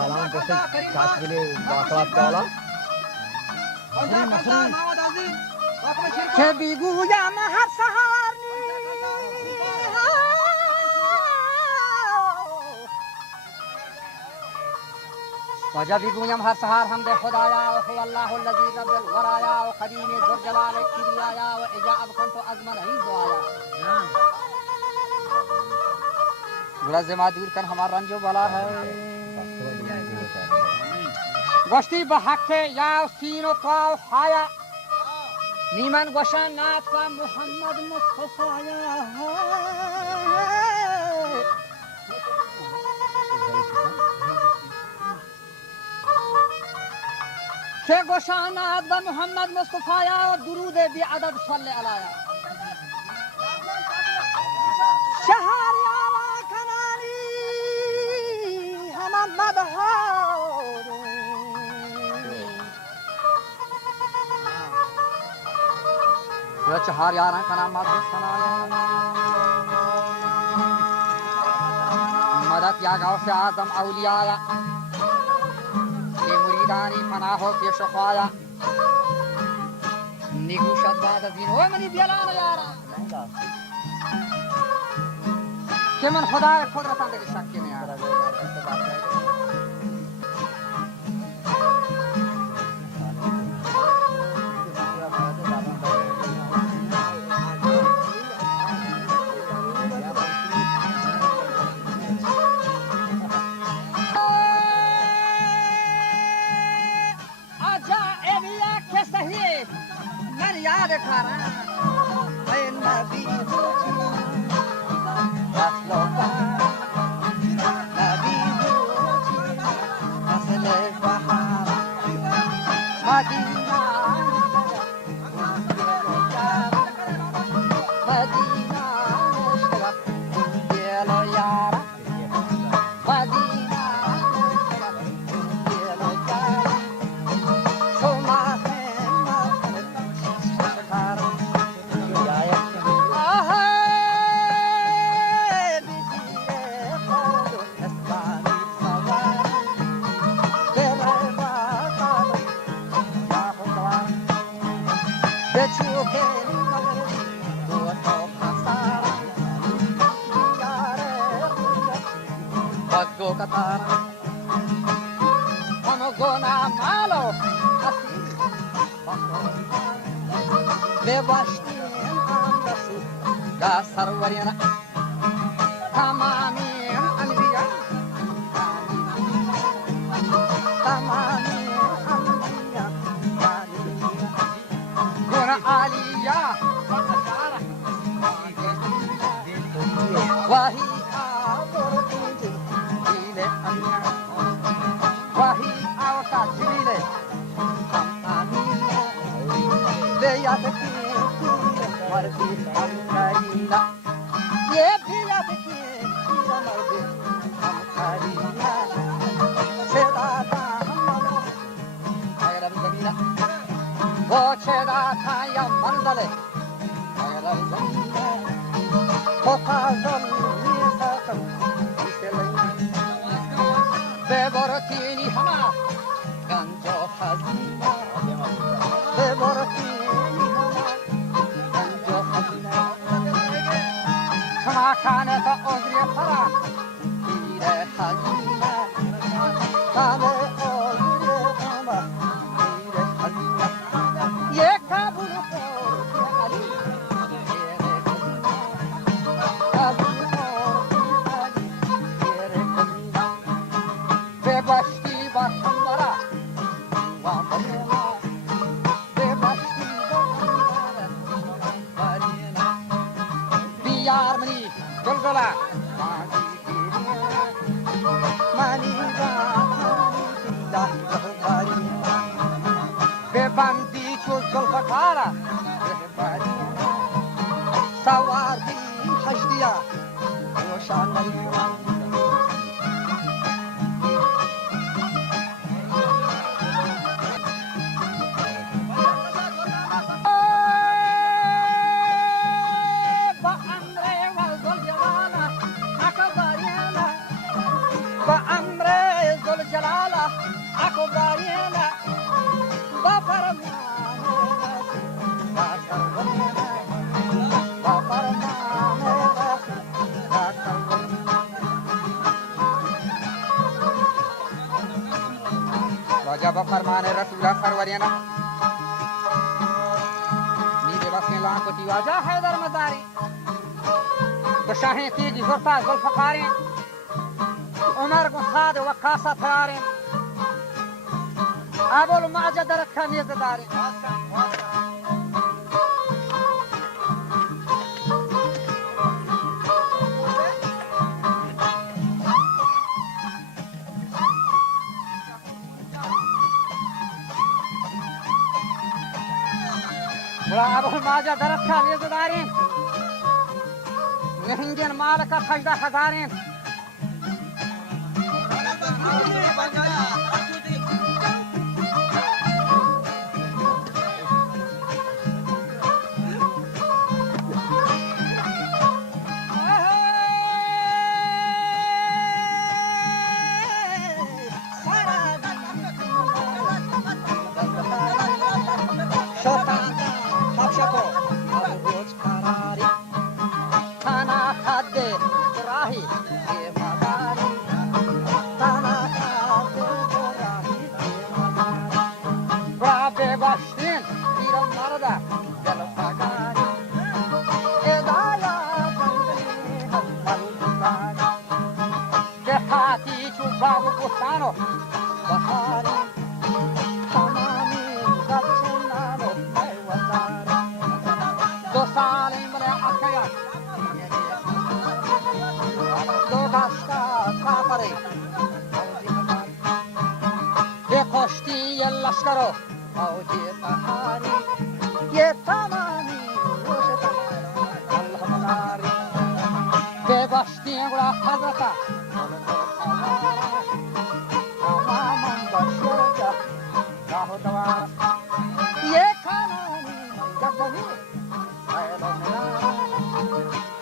الان گفته کشمیری باطلات بالا که بیگویم هر سهر وجا بیگویم هر سهر حمد خدایا و هو الله الذی رب الورایا و قدیم ذوالجلال کبریایا و اجاب کنت ازمن ہی دعایا گرز ما دور کر ہمارا رنج و بلا ہے گشتی به حق یا سین و قاو حایا نیمن گوشن ناطقا محمد مصطفی که گوشن ناطقا محمد مصطفی و درود بی عدد صلی علیه شهر یالا کنانی همه مدهار چهار یاران کا نام مدد سنایا مدد یا غوث اعظم اولیاء کے مریدانی پناہ و پیش خوایا نگوشت بعد از این اوه منی بیلان یارا که من خدا قدرتان دیگه شکی نیارا वरियना नीरे बस के लां को तिवाजा हैदर मदारी बशाहें तेजी जोरता जुल्फकारें उमर को साद वकासा थारे अबुल माजद रखा नियतदारे बड़ा अबुल माजद रखा नियतदारे नहिंजन माल का खजदा हजारें करो औजे तहारी ये तमामी रोश अल्लाह मनारी बेबस्ती गुड़ा हजरता तमाम बशर जब राहो दवार ये खानानी जगनी आयलो मेरा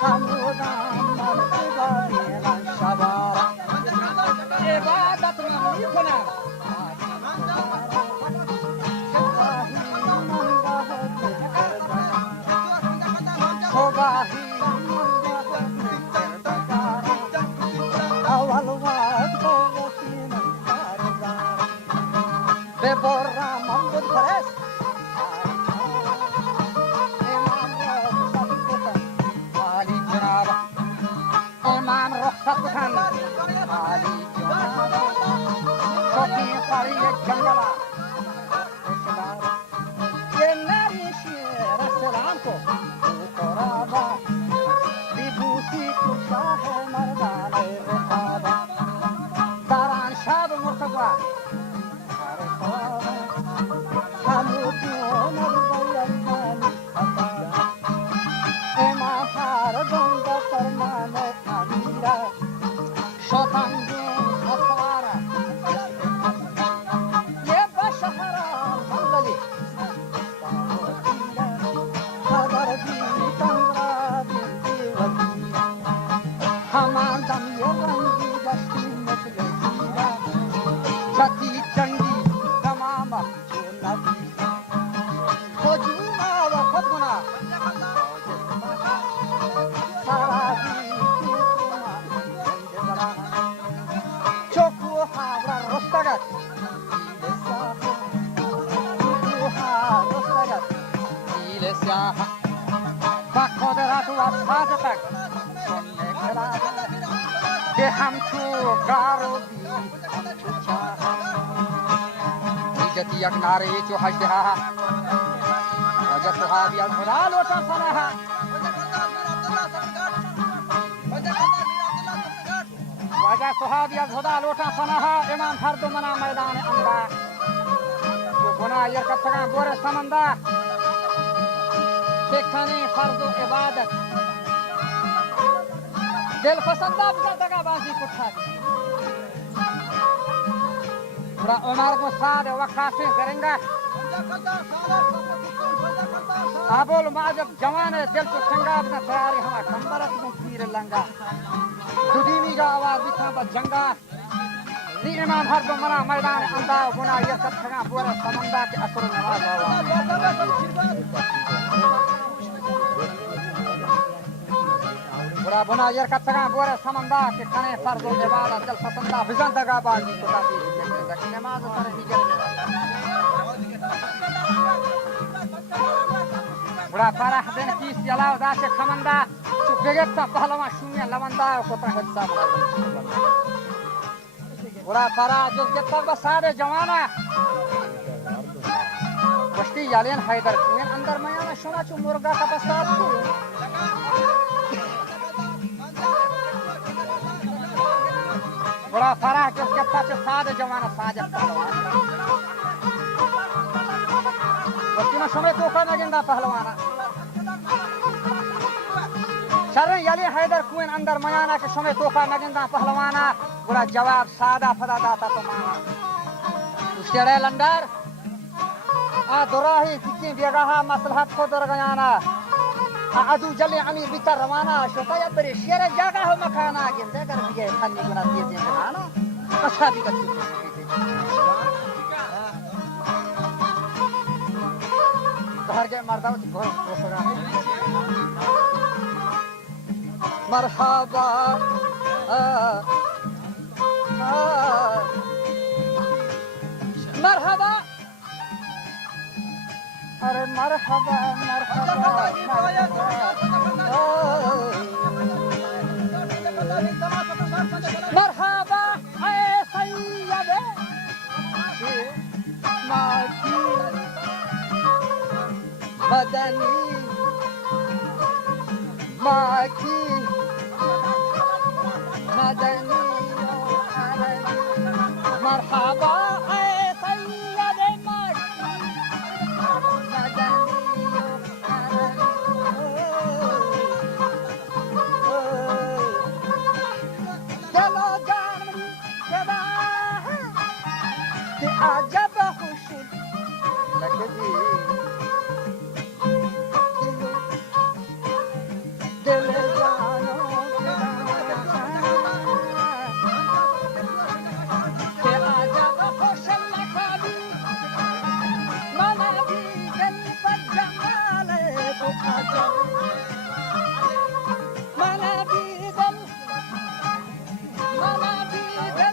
हमदा मर्तबा मेरा शबारा इबादत में नहीं बना नारे जो हजहा वजह हाबिया खुदा लोटा फनाहा वजह सुहाबिया खुदा लोटा फनाहा इमाम हर दो मना मैदान अंदा जो गुनाह ये कतगा बोरे समंदा देखने फर्ज इबादत दिल पसंदा दगा बाजी कुठा उमर को साद वकासे करेंगे अबुल माजब जवान दिल को संगाब न तैयारी हमारा कंबरत में तीर लंगा दुदीमी का आवाज दिखा पर जंगा नी इमाम हर दो मना मैदान अंदा गुना ये सब ठगा पूरा समंदा के असर नवाज पूरा बुना ये कतगा पूरा समंदा के कने फर्ज इबादत दिल पसंदा बिजन दगा बाजी खुदा की नमाज पर ही बड़ा फराह दिन की जलाव दा से खमंदा तो बेगता पहलवा शून्य लवंदा को तो हिस्सा बड़ा बड़ा फराह जो जत्ता बसारे जवाना बस्ती यालेन हैदर कुएं अंदर मयाना शोना चु मुर्गा का बसात बड़ा फराह जो जत्ता से सारे जवाना साजे पहलवान बस्ती में समय तो का नगिंदा पहलवाना शरण याले हैदर कुएं अंदर मयाना के समय तो का नगिंदा पहलवाना बड़ा जवाब सादा फदा दाता तो माना उसके लंडर आ दोराही किसी बेगाहा मसलहत को दरगयाना आ अदू जले अमीर बितर रवाना शोता या बरे शेर जगह हो मखाना गिंदे कर बिगे खानी गुना दिए दे ना कसा भी कर घर के मर्दा को मरहबा मरहबा अरे मरहबा मरहबा मरहबा ऐ सैयद माकी मदनी माकी मदनी मरहबा अजब खुश लगती दिल जानो के अजब खुश लगती मन भी दिल पर जमाल तो अजब मन भी दिल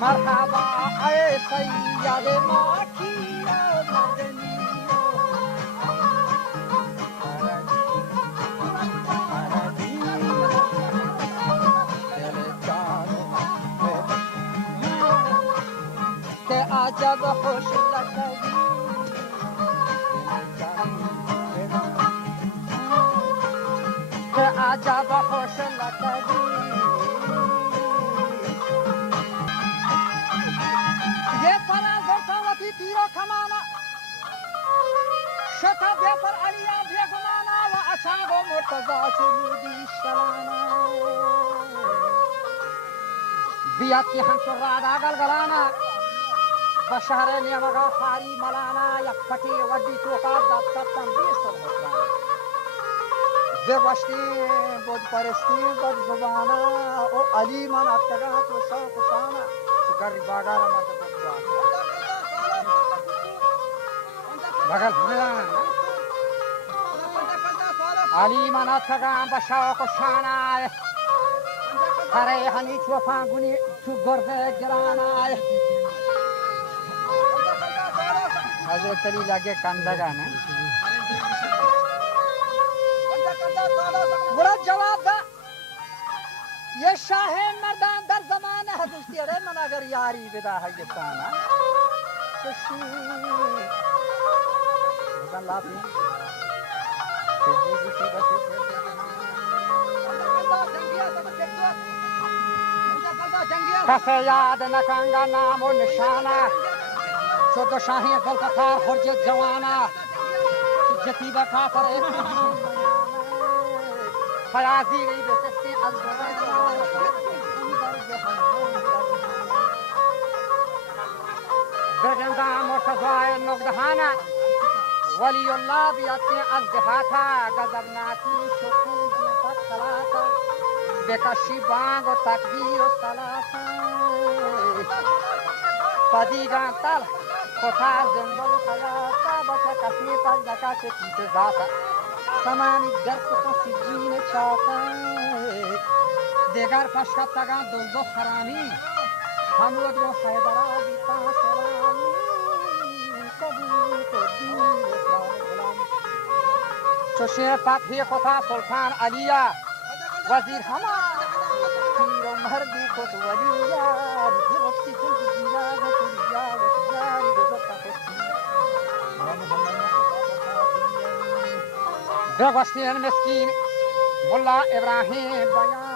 मरहबा ऐ सैयद माकी मदनी के अजब खुश लगती के अजब खुश लगती तीरो खमाना शता बेपर अलिया बेगमाना व असागो मुर्तजा सुदी शलाना बिया की हम सुरादा गलगलाना बशहरे नियमगा खारी मलाना या फटी वड्डी टोका दत्तम बेसर होता बेवस्ती बोध परस्ती बद जुबाना ओ अली मन अतगा तो शौक शाना सुगर बागार मत बदवा बगल अली मना थगा बशाओ को शाना अरे हनी चुफा गुनी चुगर है जलाना हजरत चली लगे कंदगा ना बड़ा जवाब दा ये शाह मर्दान दर जमाना है दोस्ती अरे मनागर यारी विदा है ये ताना कसे याद न कंगा नाम और निशाना शुद्ध शाही गलफकार हुर्जत जवाना जतीबा खातर फयाजी गई बेसस्ती बेगंदा मुर्तज़ाए नुगदहाना वलीउल्लाह भी आते अज़दहाथा गज़बनाती शुकून पर खलाता बेकशी बांग और तकबीर और सलासा पदीगा तल कोथा जंगल खयाता बचा कसी पर जका से पीछे जाता समानी गर्क को सिजीन चाहता देगर फशका तगा दो हरामी हम लोग वो हैदरा बीता सलामी कभी तो दीन सलाम चोशे पापी कोथा सुल्तान अलिया वजीर हमा तीरो मर्दी को तो वलिया दिवती को जिया वो तुरिया वो यारी बेजता को बेगस्तीन मिस्कीन मुल्ला इब्राहिम बयान